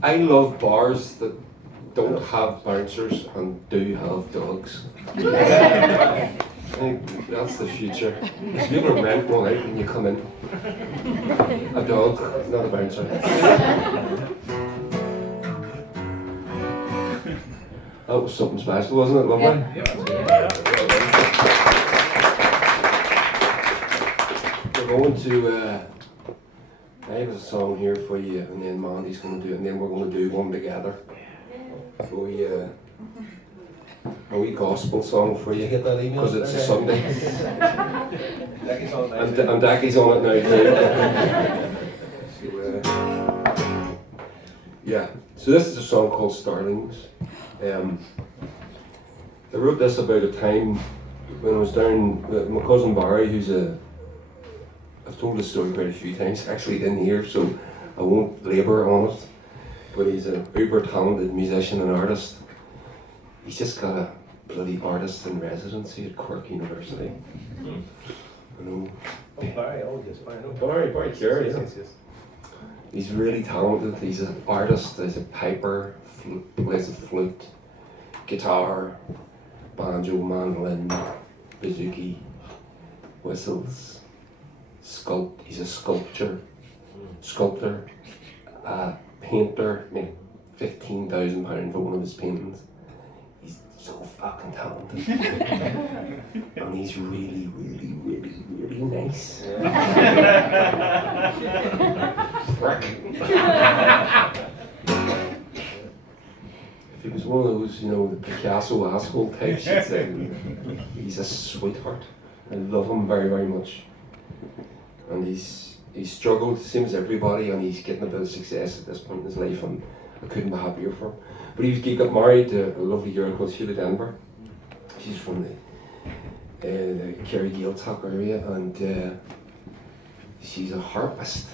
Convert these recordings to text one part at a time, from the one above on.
I love bars that don't have bouncers and do have dogs. I think that's the future. You're going to rent one out when you come in. A dog, not a bouncer. That was something special, wasn't it? Lovely? We're going to, I have a song here for you, and then Mandy's going to do it, and then we're going to do one together. A wee gospel song for you. Get that email? Because it's a Sunday. Dackie's on it now. And Dackie's on it now too. So this is a song called Starlings. I wrote this about a time when I was down with my cousin Barry, I've told this story quite a few times, actually in here, so I won't labour on it. But he's a uber talented musician and artist. He's just got a bloody artist in residency at Cork University. You know. Oh, Barry, yes, Barry Carey, yeah. Yes. He's really talented. He's an artist. He's a piper, plays the flute, guitar, banjo, mandolin, bouzouki, whistles, He's a sculptor, painter. Made £15,000 for one of his paintings. He's so fucking talented, and he's really, really, really, really nice. If he was one of those, the Picasso asshole types, you'd say he's a sweetheart. I love him very, very much. And he's struggled, same as everybody, and he's getting a bit of success at this point in his life, and I couldn't be happier for him. But he got married to a lovely girl called Sheila Denver. She's from the Kerry Gaeltacht area, and she's a harpist.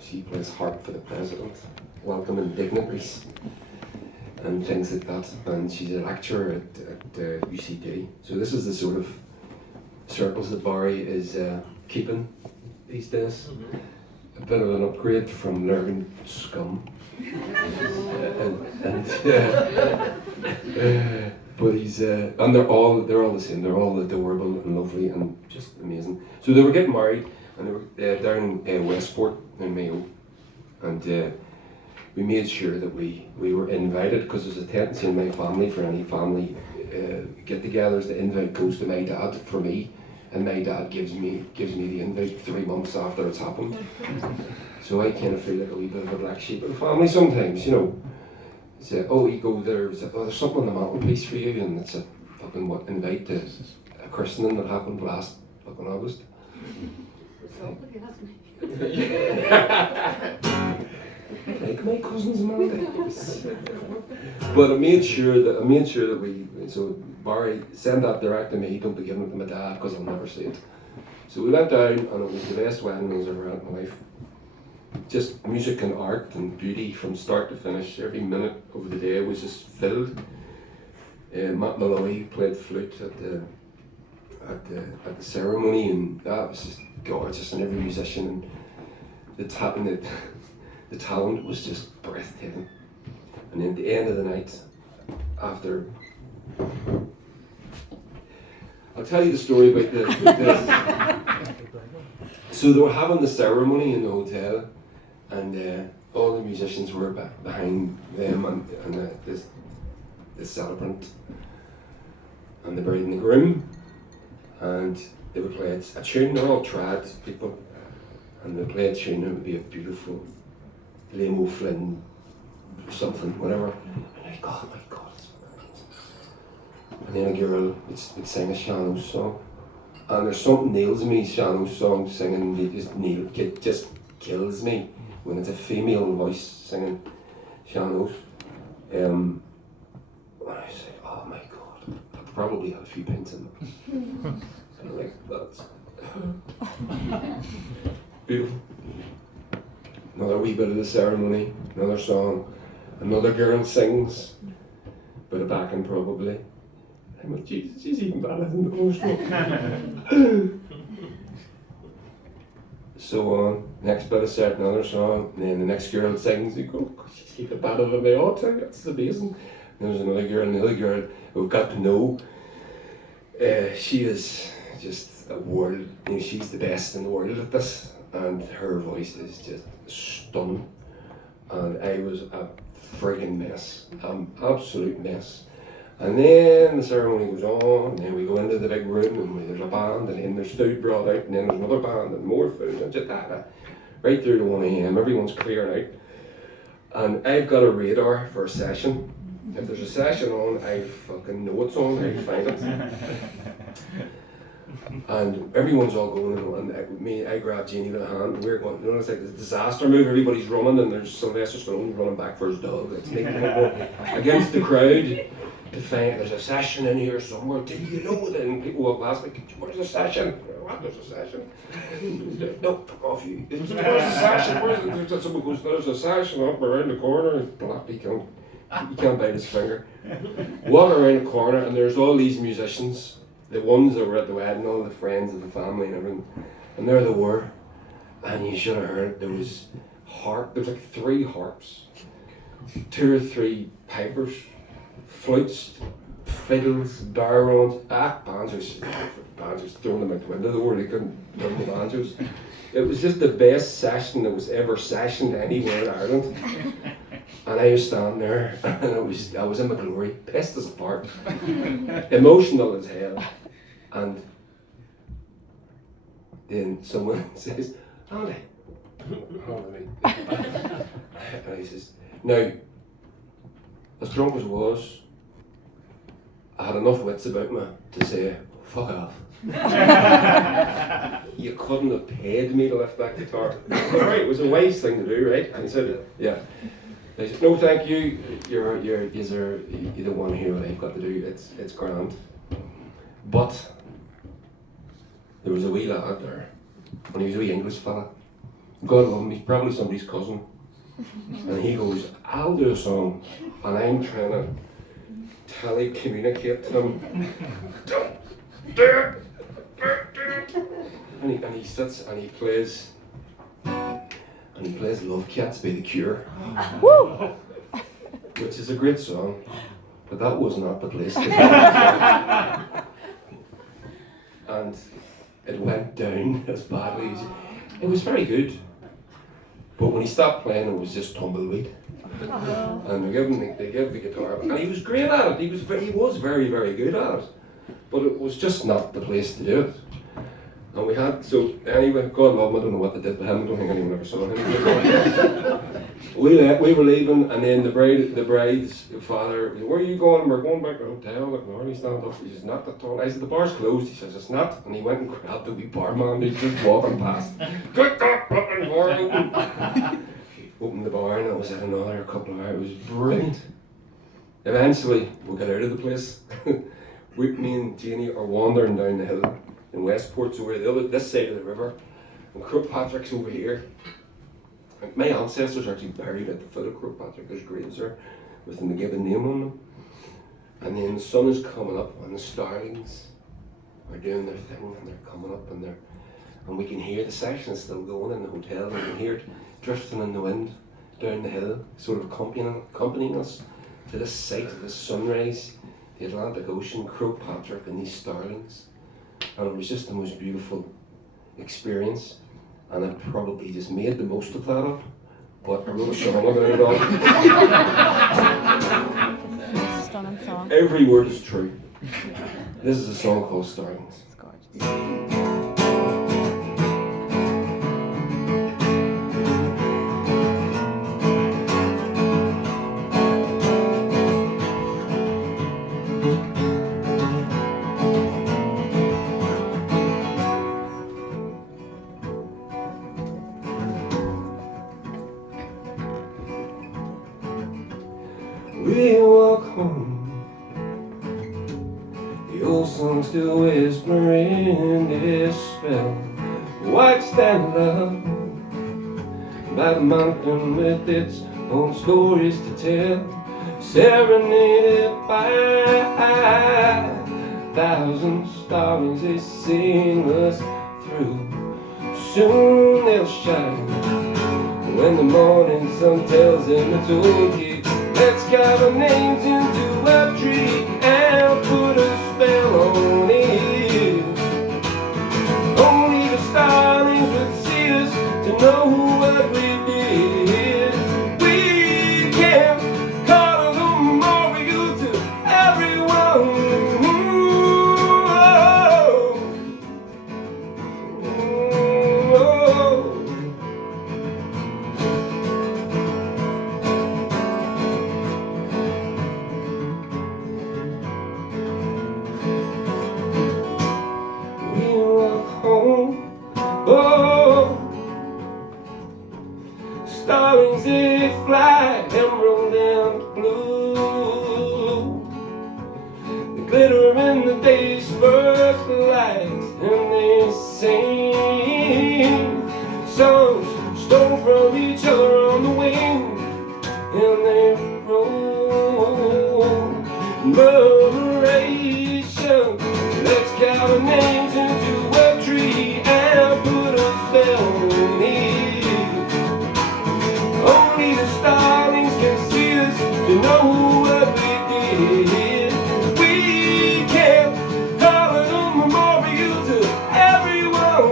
She plays harp for the president, welcoming dignitaries and things like that. And she's a lecturer at UCD. So this is the sort of circles that Barry is keeping these days. A bit of an upgrade from Lurgan Scum. But he's and they're all the same. They're all adorable and lovely and just amazing. So they were getting married, and they were down in Westport in Mayo, and we made sure that we were invited, because there's a tendency in my family for any family get-togethers. The invite goes to my dad for me, and my dad gives me the invite 3 months after it's happened. So I kind of feel like a wee bit of a black sheep of the family sometimes, Say, oh, you go there, there's something on the mantelpiece for you, and it's a fucking invite to a christening that happened last fucking August. Like my cousin's Monday. But I made sure that so Barry, send that direct to me, don't be giving it to my dad, because I'll never see it. So we went down, and it was the best wedding I was ever at in my life. Just music and art and beauty from start to finish. Every minute of the day was just filled. Matt Malloy played flute at the ceremony, and that was just gorgeous. And every musician, and the talent was just breathtaking. And then at the end of the night, after, I'll tell you the story about the so they were having the ceremony in the hotel, and all the musicians were behind them, and the celebrant and the bride and the groom, and they would play a tune. They're all trad people, and they play a tune, and it would be a beautiful Lamo Flynn something, whatever. And I go, oh my God, it's amazing. And then a girl would sing a Shannon song. And there's something nails me, Shannon's song singing, it just kills me when it's a female voice singing Shannon's. And I say, oh my God, I probably had a few pints in them. And I'm like, that's beautiful. Another wee bit of the ceremony, another song, another girl sings, bit of backing probably. I'm like, Jesus, she's even better than the first one. So on. Next bit, I start another song, and then the next girl sings. You go, she's even better than they ought to. That's amazing. And there's another girl we've got to know. She is just a world. You know, she's the best in the world at this, and her voice is just stunning. And I was a friggin' mess, absolute mess. And then the ceremony goes on, and then we go into the big room, and there's a band, and then there's food brought out, and then there's another band, and more food, and just that. Right through to 1 a.m, everyone's clearing out. And I've got a radar for a session. If there's a session on, I fucking know it's on, I find it. And everyone's all going, and I grab Jeannie by the hand, and we're going, you know, it's like this disaster move, everybody's running, and there's Sylvester Stallone running back for his dog. It's making him go against the crowd. To find there's a session in here somewhere. Did you know that? And people walk past me, where's the session? What, there's a session? No, fuck off you. Where's the session? Where's it? Someone goes, there's a session up around the corner. And blap, he can't bite his finger. Walk around the corner, and there's all these musicians, the ones that were at the wedding, all the friends of the family and everything. And there they were. And you should have heard, there was like 3 harps, 2 or 3 pipers, flutes, fiddles, barons, banjos throwing them out the window, they were, they couldn't learn the banjos. It was just the best session that was ever sessioned anywhere in Ireland. And I was standing there, and I was in my glory, pissed as a fart, emotional as hell. And then someone says, Andy, and he says, now, as drunk as I was, I had enough wits about me to say, fuck off. You couldn't have paid me to lift that guitar. Right, it was a wise thing to do, right? And he said, yeah. I said, no thank you, you don't want to hear what I've got to do, it's grand. But there was a wee lad there, and he was a wee English fella. God love him, he's probably somebody's cousin. And he goes, I'll do a song, and I'm trying to communicate to him. Don't do it! And he sits and he plays Love Cats by The Cure. Which is a great song, but that was not the place to do it. And it went down as badly as it was very good. But when he stopped playing, it was just tumbleweed. And they gave the guitar, and he was great at it. He was very, very good at it. But it was just not the place to do it. And we had, so anyway, God love him, I don't know what they did to him, I don't think anyone ever saw him. We were leaving, and then the bride's father, where are you going? We're going back to the hotel. Like, no, he stand up, he says, not at all. I said, the bar's closed. He says, it's not. And he went and grabbed the wee barman, he's just walking past. Get that fucking bar open. Opened the bar, and it was at another couple of hours. It was brilliant. Eventually, we got out of the place. Me and Jeannie are wandering down the hill in Westport, so we're this side of the river, and Croagh-Patrick's over here. And my ancestors are actually buried at the foot of Croagh-Patrick. There's graves there with the McGibbon name on them. And then the sun is coming up, and the Starlings are doing their thing, and they're coming up, and we can hear the session still going in the hotel. We can hear it drifting in the wind down the hill, sort of accompanying us to this sight of this sunrise, the Atlantic Ocean, Croagh-Patrick, and these Starlings. And it was just the most beautiful experience, and I probably just made the most of that up, but I wrote a song about it all. Stunning song. Every word is true. This is a song called Starlings. It's gorgeous. We walk home, the old song still whispering this spell. White stand love by the mountain with its own stories to tell, serenaded by 1,000 starlings, they sing us through. soon they'll shine. When the morning sun tells them it's okay, let's carve our names into a tree and put a spell on it. Only the starlings would see us to know what we did. We can't call a memorial to everyone. We walk home, oh, starlings they fly, emerald and blue. They glitter in the day's first light, and they sing songs stolen from each other on the wing, and they roll murmuration. Let's count our names into a tree and put a spell on it. Only the starlings can see us to know what we did. We can't call it a memorial to everyone.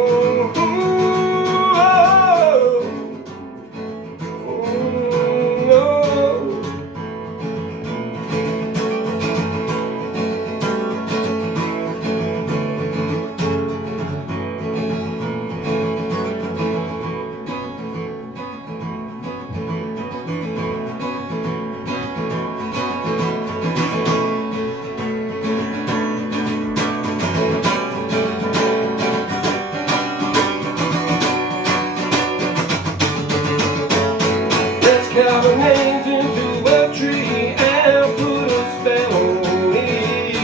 Carve our names into a tree and put a spell on it.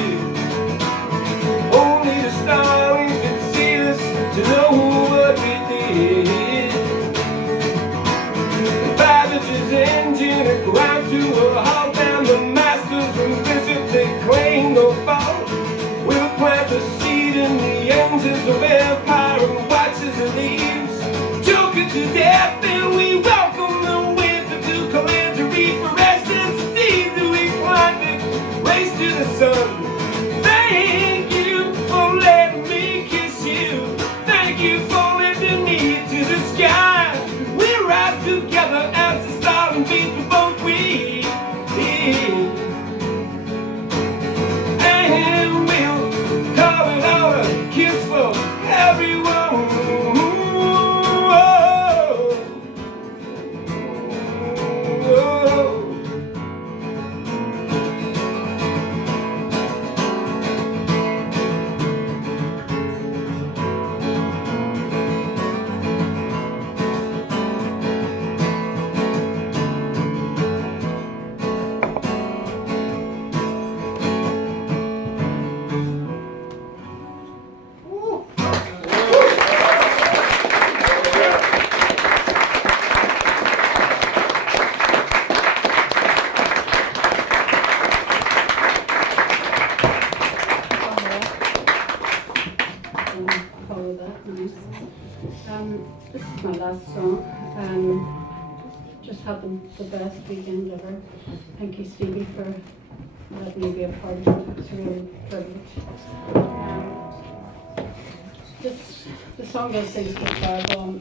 Only the starlings can see us to know what we did. The Babbage's engine it grinds to a halt, and the masters and bishops they claim no fault. We'll plant the seed in the engines of empire and watch as it leaves, choke it to death, and we welcome the calamity for rest and steeds. We climb it, race to the sun. Thank you for letting me kiss you. Thank you for lifting me to the sky. We rise together as the starling beats for both we. And we'll call it out a kiss for everyone. Follow that, nice. This is my last song. Just had the best weekend ever. Thank you, Stevie, for letting me be a part of it. It's a real privilege. The song goes things to Firebomb.